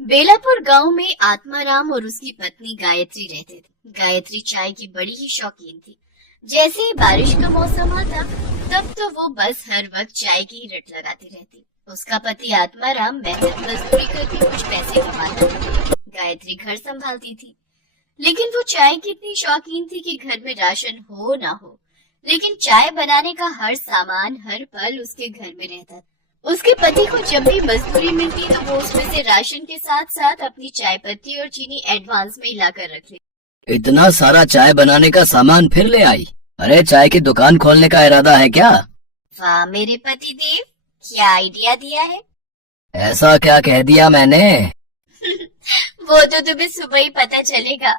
बेलापुर गांव में आत्माराम और उसकी पत्नी गायत्री रहते थे। गायत्री चाय की बड़ी ही शौकीन थी। जैसे ही बारिश का मौसम आता तब तो वो बस हर वक्त चाय की ही रट लगाती रहती। उसका पति आत्माराम मेहनत मजदूरी करके कुछ पैसे कमाता था। गायत्री घर संभालती थी, लेकिन वो चाय की इतनी शौकीन थी कि घर में राशन हो ना हो, लेकिन चाय बनाने का हर सामान हर पल उसके घर में रहता था। उसके पति को जब भी मजदूरी मिलती तो वो उसमें से राशन के साथ साथ अपनी चाय पत्ती और चीनी एडवांस में हिलाकर रख लेती। इतना सारा चाय बनाने का सामान फिर ले आई? अरे चाय की दुकान खोलने का इरादा है क्या? वाह मेरे पति देव, क्या आइडिया दिया है। ऐसा क्या कह दिया मैंने? वो तो तुम्हें सुबह ही पता चलेगा।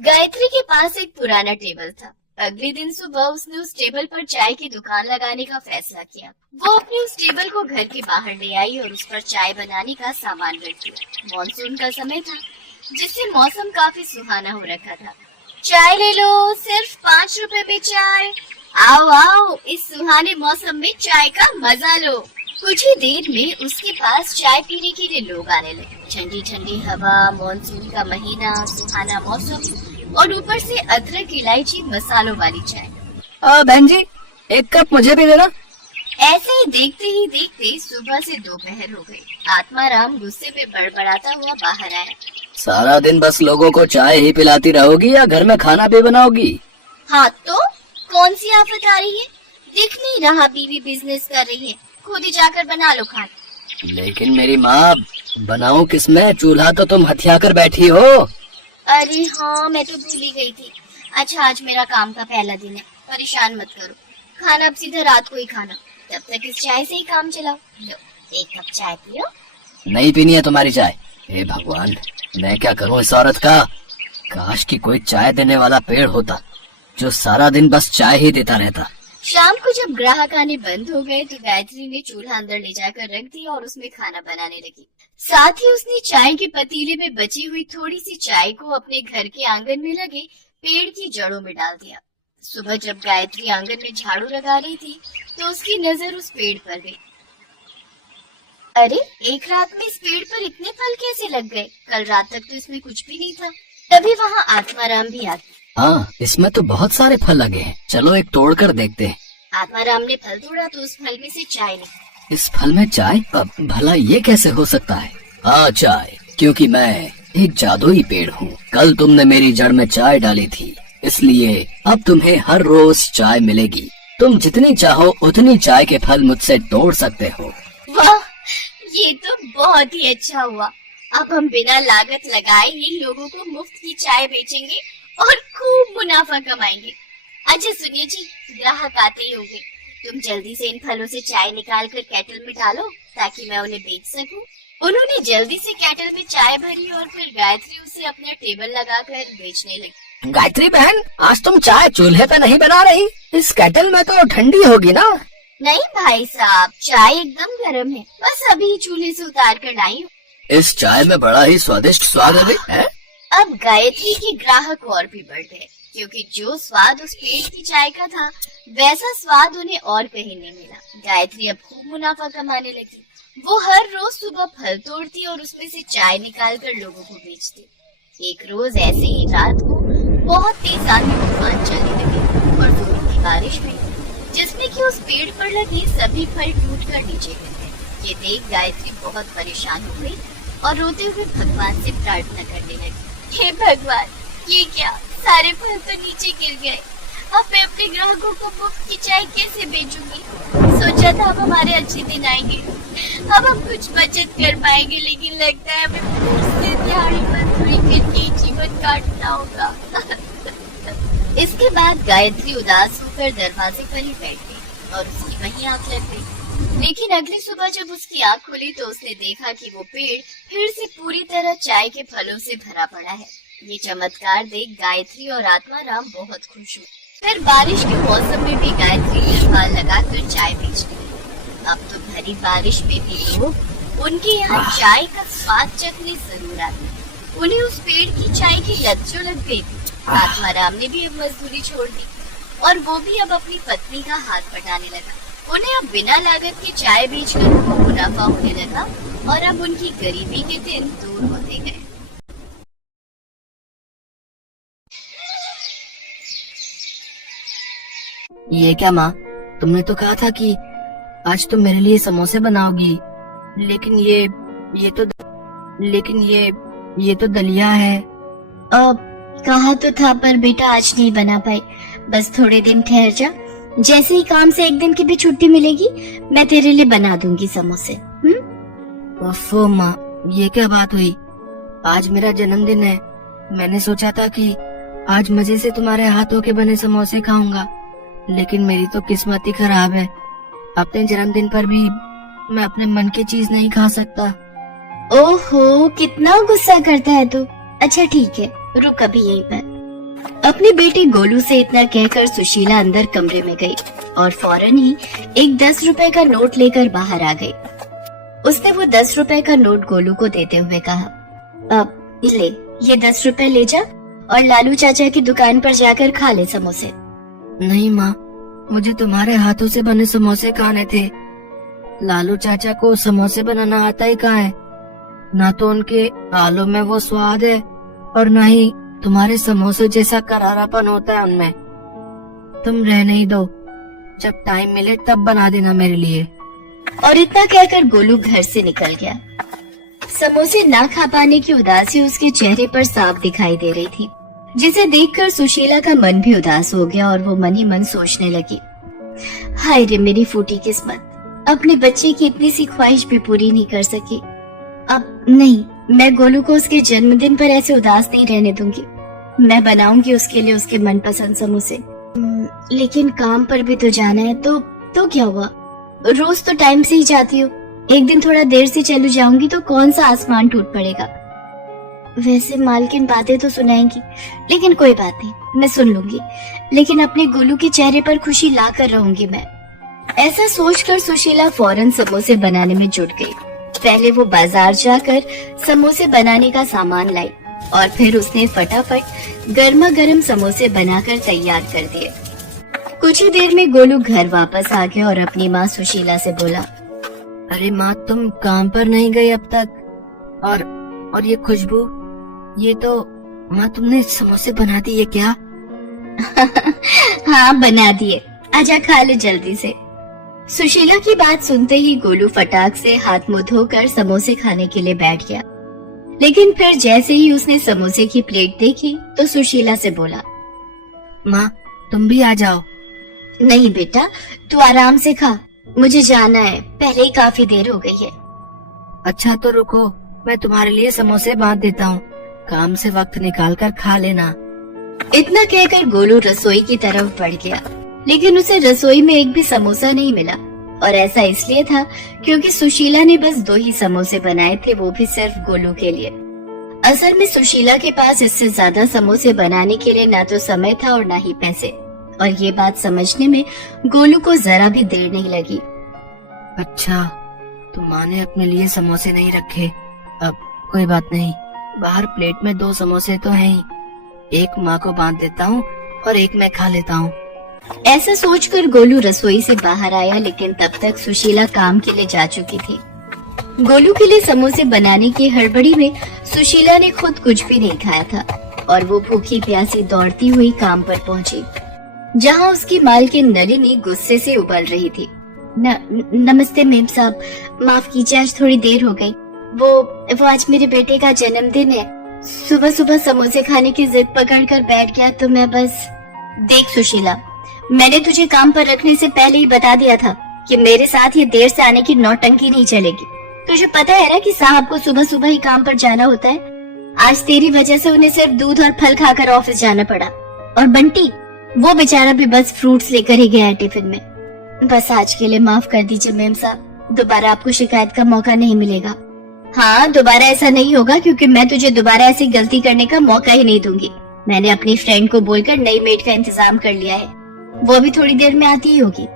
गायत्री के पास एक पुराना टेबल था। अगले दिन सुबह उसने उस टेबल पर चाय की दुकान लगाने का फैसला किया। वो अपने उस टेबल को घर के बाहर ले आई और उस पर चाय बनाने का सामान रख दिया। मानसून का समय था, जिससे मौसम काफी सुहाना हो रखा था। चाय ले लो, सिर्फ 5 रुपए में चाय। आओ आओ, इस सुहाने मौसम में चाय का मजा लो। कुछ ही देर में उसके पास चाय पीने के लिए लोग आने लगे। ठंडी ठंडी हवा, मानसून का महीना, सुहाना मौसम और ऊपर से अदरक, इलायची, मसालों वाली चाय। बहन जी, एक कप मुझे भी देना। ऐसे ही देखते सुबह से दोपहर हो गई। आत्माराम गुस्से में बड़बड़ाता हुआ बाहर आया। सारा दिन बस लोगों को चाय ही पिलाती रहोगी या घर में खाना भी बनाओगी? हाँ तो कौन सी आफत आ रही है? दिख नहीं रहा बीवी बिजनेस कर रही है, खुद ही जाकर बना लो खाना। लेकिन मेरी माँ, बनाऊं किसमें? चूल्हा तो तुम हथिया कर बैठी हो। अरे हाँ, मैं तो भूल ही गई थी। अच्छा, आज मेरा काम का पहला दिन है, परेशान मत करो। खाना अब सीधा रात को ही खाना, तब तक इस चाय से ही काम चलाओ। लो, एक कप चाय पियो। नहीं पीनी है तुम्हारी चाय। हे भगवान, मैं क्या करूं इस औरत का? काश कि कोई चाय देने वाला पेड़ होता जो सारा दिन बस चाय ही देता रहता। शाम को जब ग्राहक आने बंद हो गए तो गायत्री ने चूल्हा अंदर ले जाकर रख दिया और उसमें खाना बनाने लगी। साथ ही उसने चाय के पतीले में बची हुई थोड़ी सी चाय को अपने घर के आंगन में लगे पेड़ की जड़ों में डाल दिया। सुबह जब गायत्री आंगन में झाड़ू लगा रही थी तो उसकी नजर उस पेड़ पर गई। अरे, एक रात में इस पेड़ पर इतने फल कैसे लग गए? कल रात तक तो इसमें कुछ भी नहीं था। तभी वहाँ आत्माराम भी आ गया। हाँ, इसमें तो बहुत सारे फल लगे हैं, चलो एक तोड़ कर देखते हैं। आत्माराम ने फल तोड़ा तो उस फल में से चाय निकली। इस फल में चाय? अब भला ये कैसे हो सकता है? हाँ, चाय, क्योंकि मैं एक जादुई पेड़ हूँ। कल तुमने मेरी जड़ में चाय डाली थी, इसलिए अब तुम्हें हर रोज चाय मिलेगी। तुम जितनी चाहो उतनी चाय के फल मुझसे तोड़ सकते हो। वाह, ये तो बहुत ही अच्छा हुआ। अब हम बिना लागत लगाए ही लोगों को मुफ्त की चाय बेचेंगे और खूब मुनाफा कमाएंगे। अच्छा सुनिए जी, ग्राहक आते ही होंगे, तुम जल्दी से इन फलों से चाय निकाल कर केटल में डालो ताकि मैं उन्हें बेच सकूं। उन्होंने जल्दी से केटल में चाय भरी और फिर गायत्री उसे अपना टेबल लगाकर बेचने लगी। गायत्री बहन, आज तुम चाय चूल्हे पे नहीं बना रही? इस केटल में तो ठंडी होगी ना? नहीं भाई साहब, चाय एकदम गर्म है, बस अभी चूल्हे से उतार कर लाई हूँ। इस चाय में बड़ा ही स्वादिष्ट स्वाद है। अब गायत्री के ग्राहक और भी बढ़ गए, क्योंकि जो स्वाद उस पेड़ की चाय का था वैसा स्वाद उन्हें और कहीं नहीं मिला। गायत्री अब खूब मुनाफा कमाने लगी। वो हर रोज सुबह फल तोड़ती और उसमें से चाय निकाल कर लोगों को बेचती। एक रोज ऐसे ही रात को बहुत तेज आंधी तूफान चलने लगे और जोरों की बारिश हुई, जिसमें कि उस पेड़ पर लगे सभी फल टूटकर नीचे गिर गए। ये देख गायत्री बहुत परेशान हो गई और रोते हुए भगवान से प्रार्थना करने लगी। हे भगवान, ये क्या, सारे फल तो नीचे गिर गए। अब मैं अपने ग्राहकों को मुफ्त की चाय कैसे बेचूंगी? सोचा था अब हमारे अच्छे दिन आएंगे, अब हम कुछ बचत कर पाएंगे, लेकिन लगता है हमें फिर से दिहाड़ी मजदूरी करके जीवन काटना होगा। इसके बाद गायत्री उदास होकर दरवाजे पर ही बैठ गई और उसकी वहीं आंख लग गई। लेकिन अगली सुबह जब उसकी आंख खुली तो उसने देखा कि वो पेड़ फिर से पूरी तरह चाय के फलों से भरा पड़ा है। ये चमत्कार देख गायत्री और आत्माराम बहुत खुश हुए। फिर बारिश के मौसम में भी गायत्री स्टॉल लगाकर चाय बेचने लगी। अब तो भरी बारिश में भी लोग उनके यहाँ चाय का स्वाद चखने जरूर आते। उन्हें उस पेड़ की चाय की लत जो लग गई थी। आत्माराम ने भी अब मजदूरी छोड़ दी और वो भी अब अपनी पत्नी का हाथ बटाने लगा। उन्हें अब बिना लागत की चाय बेचकर खूब मुनाफा होने लगा और अब उनकी गरीबी के दिन दूर होते गए। ये क्या माँ, तुमने तो कहा था कि आज तुम मेरे लिए समोसे बनाओगी, लेकिन ये तो दलिया है। कहा तो था, पर बेटा आज नहीं बना पाई। बस थोड़े दिन ठहर जा, जैसे ही काम से एक दिन की भी छुट्टी मिलेगी मैं तेरे लिए बना दूंगी समोसे। ओफो माँ, ये क्या बात हुई? आज मेरा जन्मदिन है। मैंने सोचा था कि आज मजे से तुम्हारे हाथों के बने समोसे खाऊंगा, लेकिन मेरी तो किस्मत ही खराब है। अपने जन्मदिन पर भी मैं अपने मन की चीज नहीं खा सकता। ओहो, कितना गुस्सा करता है तू। अच्छा ठीक है, रुक अभी यहीं पर। अपनी बेटी गोलू से इतना कहकर सुशीला अंदर कमरे में गई और फौरन ही एक 10 रुपए का नोट लेकर बाहर आ गई। उसने वो 10 रुपए का नोट गोलू को देते हुए कहा, अब ले, ये 10 रुपए ले जा और लालू चाचा की दुकान पर जाकर खा ले समोसे। नहीं माँ, मुझे तुम्हारे हाथों से बने समोसे खाने थे। लालू चाचा को समोसे बनाना आता ही कहाँ है? ना तो उनके आलू में वो स्वाद है और ना ही तुम्हारे समोसे जैसा करारापन होता है उनमें। तुम रहने ही दो, जब टाइम मिले तब बना देना मेरे लिए। और इतना कहकर गोलू घर से निकल गया। समोसे ना खा पाने की उदासी उसके चेहरे पर साफ दिखाई दे रही थी, जिसे देखकर सुशीला का मन भी उदास हो गया और वो मन ही मन सोचने लगी, हाय रे मेरी फूटी किस्मत, अपने बच्चे की इतनी सी ख्वाहिश भी पूरी नहीं कर सकी। अब नहीं, मैं गोलू को उसके जन्मदिन पर ऐसे उदास नहीं रहने दूंगी। मैं बनाऊंगी उसके लिए उसके मनपसंद समोसे। लेकिन काम पर भी तो जाना है, तो क्या हुआ? रोज तो टाइम से ही जाती हूँ, एक दिन थोड़ा देर से चलू जाऊंगी तो कौन सा आसमान टूट पड़ेगा। वैसे मालकिन बातें तो सुनाएंगी, लेकिन कोई बात नहीं, मैं सुन लूंगी। लेकिन अपने गोलू के चेहरे पर खुशी ला कर रहूंगी मैं। ऐसा सोचकर सुशीला फौरन समोसे बनाने में जुट गई। पहले वो बाजार जाकर समोसे बनाने का सामान लाई और फिर उसने फटाफट गर्मा गर्म समोसे बनाकर तैयार कर दिए। कुछ ही देर में गोलू घर वापस आ गया और अपनी माँ सुशीला से बोला, अरे माँ, तुम काम पर नहीं गई अब तक? और ये खुशबू, ये तो माँ तुमने समोसे बना दिए क्या? हाँ बना दिए, आजा खा ले जल्दी से। सुशीला की बात सुनते ही गोलू फटाक से हाथ मुंह धोकर समोसे खाने के लिए बैठ गया। लेकिन फिर जैसे ही उसने समोसे की प्लेट देखी तो सुशीला से बोला, माँ तुम भी आ जाओ। नहीं बेटा, तू आराम से खा, मुझे जाना है, पहले ही काफी देर हो गई है। अच्छा तो रुको, मैं तुम्हारे लिए समोसे बांध देता हूँ, काम से वक्त निकाल कर खा लेना। इतना कहकर गोलू रसोई की तरफ बढ़ गया, लेकिन उसे रसोई में एक भी समोसा नहीं मिला। और ऐसा इसलिए था क्योंकि सुशीला ने बस 2 ही समोसे बनाए थे, वो भी सिर्फ गोलू के लिए। असल में सुशीला के पास इससे ज्यादा समोसे बनाने के लिए ना तो समय था और ना ही पैसे। और ये बात समझने में गोलू को जरा भी देर नहीं लगी। अच्छा, तो माँ ने अपने लिए समोसे नहीं रखे। अब कोई बात नहीं, बाहर प्लेट में 2 समोसे तो हैं ही, एक माँ को बांध देता हूँ और एक मैं खा लेता हूँ। ऐसा सोचकर गोलू रसोई से बाहर आया, लेकिन तब तक सुशीला काम के लिए जा चुकी थी। गोलू के लिए समोसे बनाने की हड़बड़ी में सुशीला ने खुद कुछ भी नहीं खाया था और वो भूखी प्यासी दौड़ती हुई काम पर पहुंची, जहां उसकी मालकिन नलिनी गुस्से से उबल रही थी। नमस्ते मेम साहब, माफ कीजिए आज थोड़ी देर हो गई। वो आज मेरे बेटे का जन्मदिन है। सुबह सुबह समोसे खाने की जिद पकड़ कर बैठ गया तो मैं बस। देख सुशीला, मैंने तुझे काम पर रखने से पहले ही बता दिया था कि मेरे साथ ये देर से आने की नौटंकी नहीं चलेगी। तुझे पता है ना कि साहब को सुबह सुबह ही काम पर जाना होता है। आज तेरी वजह से उन्हें सिर्फ दूध और फल खाकर ऑफिस जाना पड़ा। और बंटी, वो बेचारा भी बस फ्रूट्स लेकर ही गया है टिफिन में। बस आज के लिए माफ कर दीजिए मेम साहब, दोबारा आपको शिकायत का मौका नहीं मिलेगा। हाँ, दोबारा ऐसा नहीं होगा, क्योंकि मैं तुझे दोबारा ऐसी गलती करने का मौका ही नहीं दूंगी। मैंने अपनी फ्रेंड को बोलकर नई मेड का इंतजाम कर लिया है, वो भी थोड़ी देर में आती ही होगी।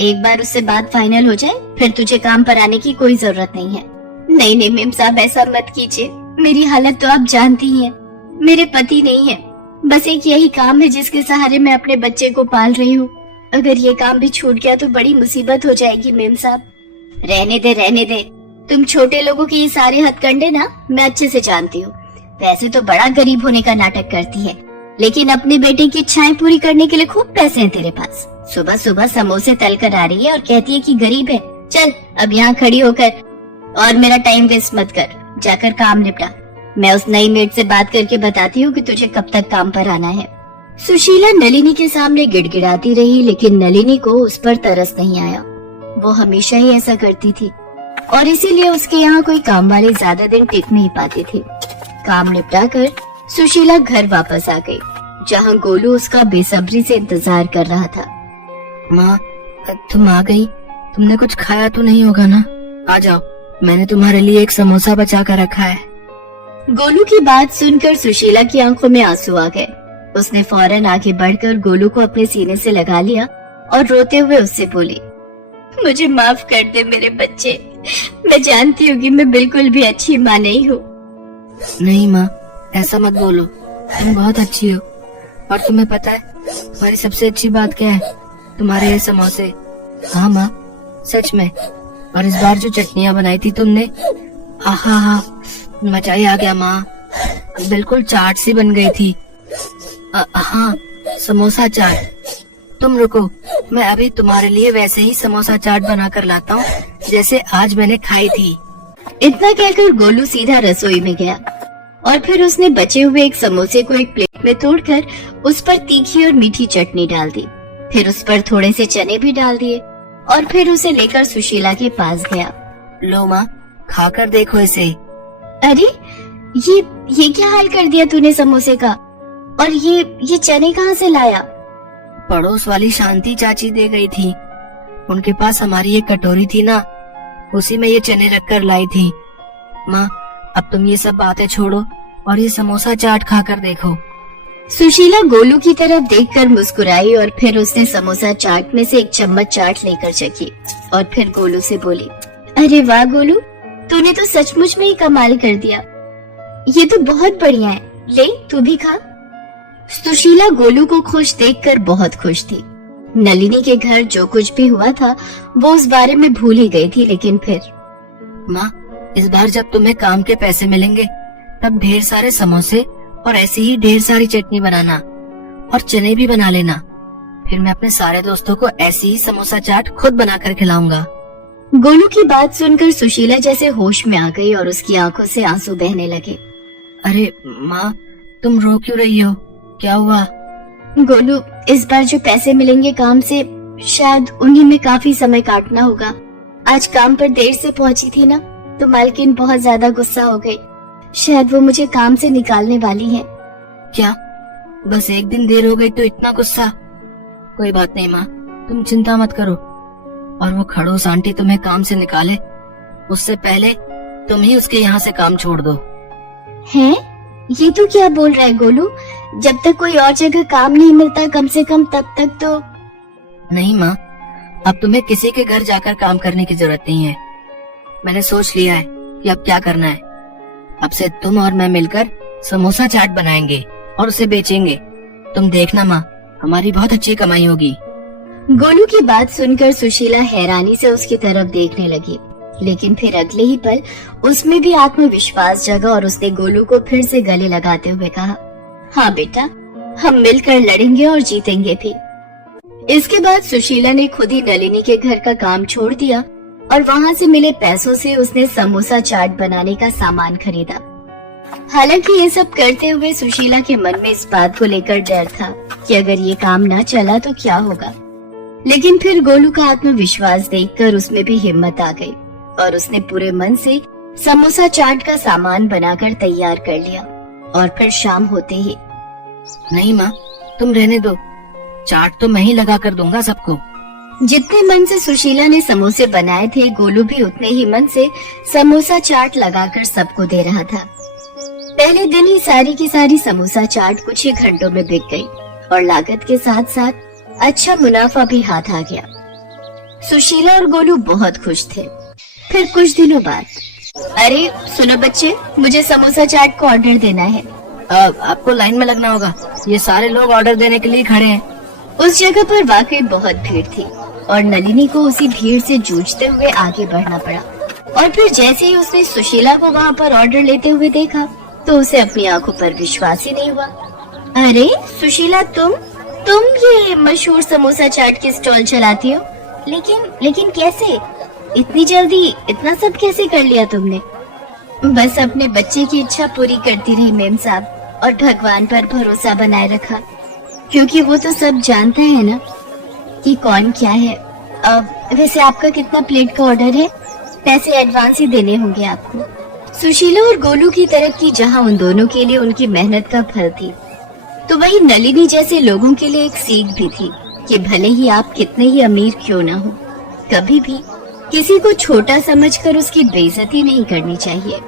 एक बार उससे बात फाइनल हो जाए फिर तुझे काम पर आने की कोई जरूरत नहीं है। नहीं मेम साहब, ऐसा मत कीजिए, मेरी हालत तो आप जानती ही हैं। मेरे पति नहीं है, बस एक यही काम है जिसके सहारे मैं अपने बच्चे को पाल रही हूँ। अगर ये काम भी छूट गया तो बड़ी मुसीबत हो जाएगी मेम साहब। रहने दे, तुम छोटे लोगों के ये सारे हथकंडे ना मैं अच्छे से जानती हूँ। वैसे तो बड़ा गरीब होने का नाटक करती है, लेकिन अपने बेटे की इच्छाएं पूरी करने के लिए खूब पैसे हैं तेरे पास। सुबह सुबह समोसे तल कर आ रही है और कहती है कि गरीब है। चल अब यहाँ खड़ी होकर और मेरा टाइम वेस्ट मत कर, जाकर काम निपटा। मैं उस नई मेड से बात करके बताती हूँ कि तुझे कब तक काम पर आना है। सुशीला नलिनी के सामने गिड़गिड़ाती रही, लेकिन नलिनी को उस पर तरस नहीं आया। वो हमेशा ही ऐसा करती थी और इसीलिए उसके यहाँ कोई काम वाले ज्यादा दिन टिक नहीं पाते थे। काम निपटा कर सुशीला घर वापस आ गई, जहाँ गोलू उसका बेसब्री से इंतजार कर रहा था। माँ, तुम आ गई। तुमने कुछ खाया तो नहीं होगा ना? आ जाओ, मैंने तुम्हारे लिए एक समोसा बचा कर रखा है। गोलू की बात सुनकर सुशीला की आंखों में आंसू आ गए। उसने फौरन आगे बढ़कर गोलू को अपने सीने से लगा लिया और रोते हुए उससे बोली, मुझे माफ कर दे मेरे बच्चे। मैं जानती हूँ कि मैं बिल्कुल भी अच्छी माँ नहीं हूँ। नहीं माँ, ऐसा मत बोलो। तुम बहुत अच्छी हो। और तुम्हें पता है तुम्हारी सबसे अच्छी बात क्या है? तुम्हारे ये समोसे। हाँ माँ, सच में। और इस बार जो चटनियाँ बनाई थी तुमने, आहा, मजा ही आ गया माँ। बिल्कुल चाट सी बन गई थी। हाँ, समोसा चाट। तुम रुको, मैं अभी तुम्हारे लिए वैसे ही समोसा चाट बना कर लाता हूँ जैसे आज मैंने खाई थी। इतना कहकर गोलू सीधा रसोई में गया और फिर उसने बचे हुए एक समोसे को एक प्लेट में तोड़कर उस पर तीखी और मीठी चटनी डाल दी। फिर उस पर थोड़े से चने भी डाल दिए और फिर उसे लेकर सुशीला के पास गया। लो माँ, खाकर देखो इसे। अरे ये क्या हाल कर दिया तूने समोसे का? और ये चने कहाँ से लाया? पड़ोस वाली शांति चाची दे गई थी। उनके पास हमारी एक कटोरी थी ना, उसी में ये चने रखकर लाई थी। माँ, अब तुम ये सब बातें छोड़ो और ये समोसा चाट खाकर देखो। सुशीला गोलू की तरफ देखकर मुस्कुराई और फिर उसने समोसा चाट में से एक चम्मच चाट लेकर चखी और फिर गोलू से बोली, अरे वाह गोलू, तूने तो सचमुच में ही कमाल कर दिया। ये तो बहुत बढ़िया है, ले तू भी खा। सुशीला गोलू को खुश देखकर बहुत खुश थी। नलिनी के घर जो कुछ भी हुआ था वो उस बारे में भूल ही गई थी, लेकिन फिर माँ, इस बार जब तुम्हें काम के पैसे मिलेंगे तब ढेर सारे समोसे और ऐसे ही ढेर सारी चटनी बनाना और चने भी बना लेना। फिर मैं अपने सारे दोस्तों को ऐसी ही समोसा चाट खुद बनाकर खिलाऊंगा। गोलू की बात सुनकर सुशीला जैसे होश में आ गई और उसकी आंखों से आंसू बहने लगे। अरे माँ, तुम रो क्यों रही हो? क्या हुआ? गोलू, इस बार जो पैसे मिलेंगे काम से, शायद उन्हीं में काफी समय काटना होगा। आज काम पर देर से पहुंची थी ना, तो मालकिन बहुत ज्यादा गुस्सा हो गई। शायद वो मुझे काम से निकालने वाली है। क्या? बस एक दिन देर हो गई तो इतना गुस्सा? कोई बात नहीं माँ, तुम चिंता मत करो। और वो खड़ूस आंटी तुम्हें काम से निकाले उससे पहले तुम ही उसके यहाँ से काम छोड़ दो। हैं? ये तो क्या बोल रहा है गोलू? जब तक कोई और जगह काम नहीं मिलता कम से कम तब तक तो। नहीं माँ, अब तुम्हें किसी के घर जाकर काम करने की जरूरत नहीं है। मैंने सोच लिया है कि अब क्या करना है। अब से तुम और मैं मिलकर समोसा चाट बनाएंगे और उसे बेचेंगे। तुम देखना माँ, हमारी बहुत अच्छी कमाई होगी। गोलू की बात सुनकर सुशीला हैरानी से उसकी तरफ देखने लगी, लेकिन फिर अगले ही पल उसमें भी आत्मविश्वास जगा और उसने गोलू को फिर से गले लगाते हुए कहा, हाँ बेटा, हम मिलकर लड़ेंगे और जीतेंगे भी। इसके बाद सुशीला ने खुद ही नलिनी के घर का काम छोड़ दिया और वहाँ से मिले पैसों से उसने समोसा चाट बनाने का सामान खरीदा। हालांकि ये सब करते हुए सुशीला के मन में इस बात को लेकर डर था कि अगर ये काम न चला तो क्या होगा, लेकिन फिर गोलू का आत्मविश्वास देखकर उसमें भी हिम्मत आ गई और उसने पूरे मन से समोसा चाट का सामान बनाकर तैयार कर लिया। और फिर शाम होते ही, नहीं माँ, तुम रहने दो, चाट तो मैं ही लगा कर दूंगा सबको। जितने मन से सुशीला ने समोसे बनाए थे, गोलू भी उतने ही मन से समोसा चाट लगाकर सबको दे रहा था। पहले दिन ही सारी की सारी समोसा चाट कुछ ही घंटों में बिक गई और लागत के साथ साथ अच्छा मुनाफा भी हाथ आ गया। सुशीला और गोलू बहुत खुश थे। फिर कुछ दिनों बाद, अरे सुनो बच्चे, मुझे समोसा चाट को ऑर्डर देना है। आपको लाइन में लगना होगा, ये सारे लोग ऑर्डर देने के लिए खड़े हैं। उस जगह पर वाकई बहुत भीड़ थी और नलिनी को उसी भीड़ से जूझते हुए आगे बढ़ना पड़ा। और फिर जैसे ही उसने सुशीला को वहाँ पर ऑर्डर लेते हुए देखा तो उसे अपनी आंखों पर विश्वास ही नहीं हुआ। अरे सुशीला, तुम ये मशहूर समोसा चाट की स्टॉल चलाती हो, लेकिन कैसे? इतनी जल्दी इतना सब कैसे कर लिया तुमने? बस अपने बच्चे की इच्छा पूरी करती रही मेम साहब, और भगवान पर भरोसा बनाए रखा, क्योंकि वो तो सब जानता है ना कि कौन क्या है। वैसे आपका कितना प्लेट का ऑर्डर है? पैसे एडवांस ही देने होंगे आपको। सुशीला और गोलू की तरक्की जहाँ उन दोनों के लिए उनकी मेहनत का फल थी, तो वही नलिनी जैसे लोगों के लिए एक सीख भी थी कि भले ही आप कितने ही अमीर क्यों ना हो, कभी भी किसी को छोटा समझकर उसकी बेइज्जती नहीं करनी चाहिए।